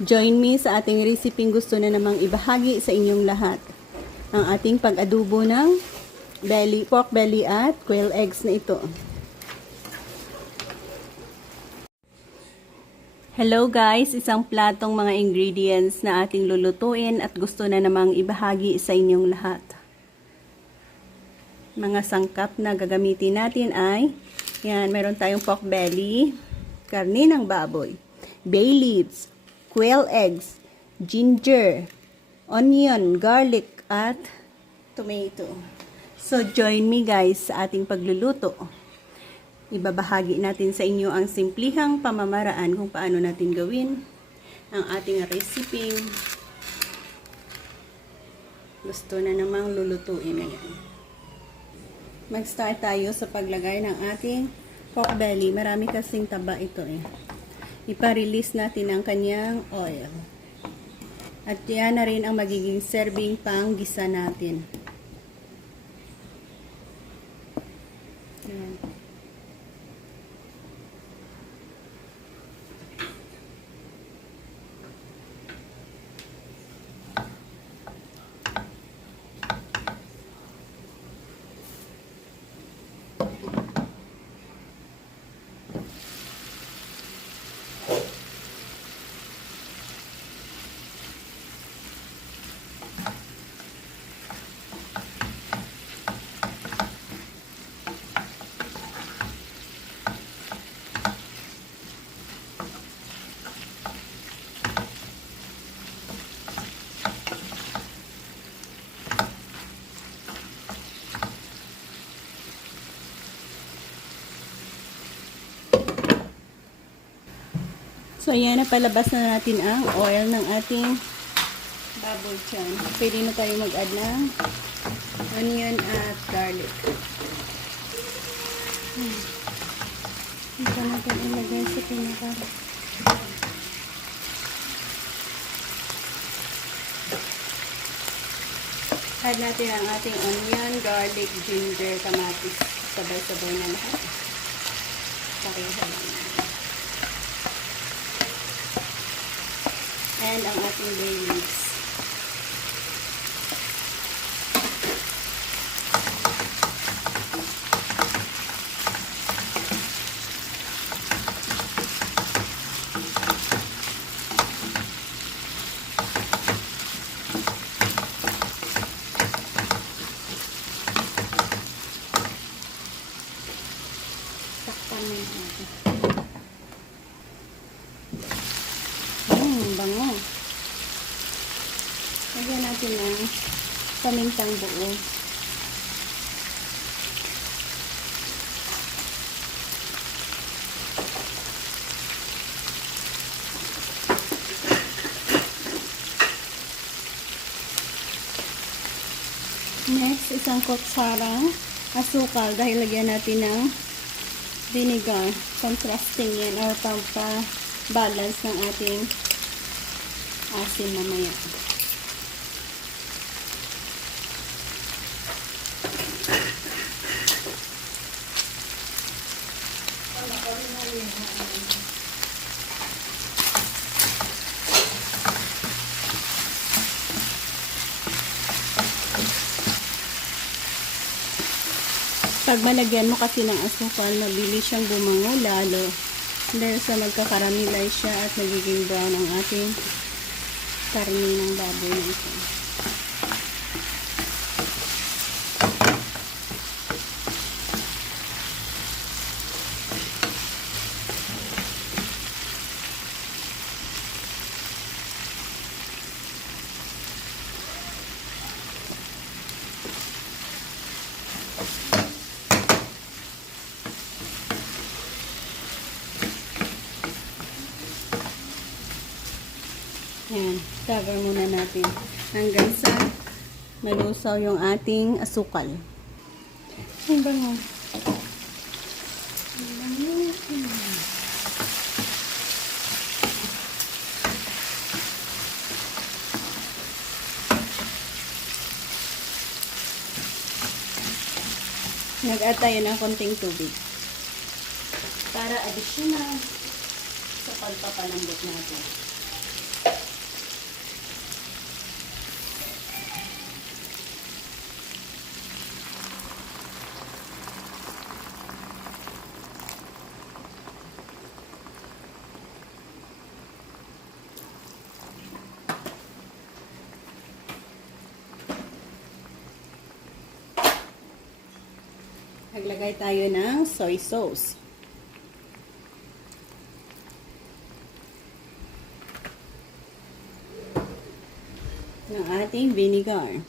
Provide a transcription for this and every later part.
Join me sa ating recipe gusto na namang ibahagi sa inyong lahat. Ang ating pag-adobo ng pork belly at quail eggs na ito. Hello guys, isang platong mga ingredients na ating lulutuin at gusto na namang ibahagi sa inyong lahat. Mga sangkap na gagamitin natin ay, meron tayong pork belly, karne ng baboy, bay leaves, quail eggs, ginger, onion, garlic, at tomato. So, join me guys sa ating pagluluto. Ibabahagi natin sa inyo ang simplihang pamamaraan kung paano natin gawin ang ating recipe. Gusto na namang lulutuin na yan. Mag-start tayo sa paglagay ng ating pork belly. Marami kasing taba ito eh. Ipa-release natin ang kanyang oil. At yan na rin ang magiging serving pang gisa natin. Yan. So, ayan, napalabas na natin ang oil ng ating baboy tiyan. Pwede na tayo mag-add ng onion at garlic. Ito natin ilagay sa pinaka. Add natin ang ating onion, garlic, ginger, kamatis. Sabay-sabay na lahat. Pareha lang. And ang ating bay leaves. Saktan na natin. Bango. Lagyan natin ng pamintang buo. Next, isang kutsarang asukal dahil lagyan natin ng vinegar. Contrasting yan or pampa-balance ng ating asin mamaya. Pag malagyan mo kasi ng asukal, mabilis siyang bumango lalo. Dahil sa magkakaramelize siya at nagiging brown ang ating karne ng baboy na ito. Ayan, cover muna natin hanggang sa malusaw yung ating asukal. Ay, bango. Nag-add tayo ng konting tubig para additional sa pagpapalambot natin. Naglagay tayo ng soy sauce. Ng ating vinegar.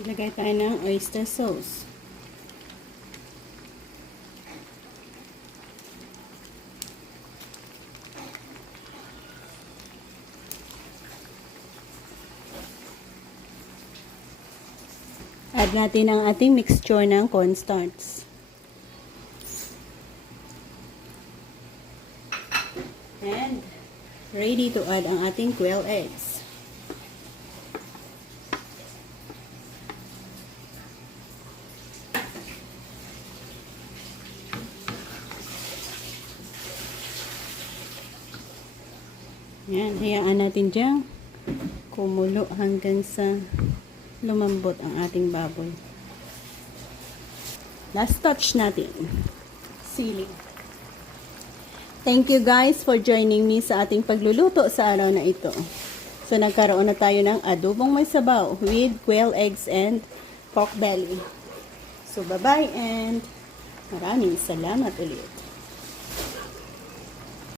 Naglagay tayo ng oyster sauce. Add natin ang ating mixture ng cornstarch. And ready to add ang ating quail eggs. Yan, hayaan natin dyan kumulo hanggang sa lumambot ang ating baboy. Last touch natin, sili. Thank you guys for joining me sa ating pagluluto sa araw na ito. So nagkaroon na tayo ng adobong may sabaw with quail eggs and pork belly. So bye-bye and maraming salamat ulit.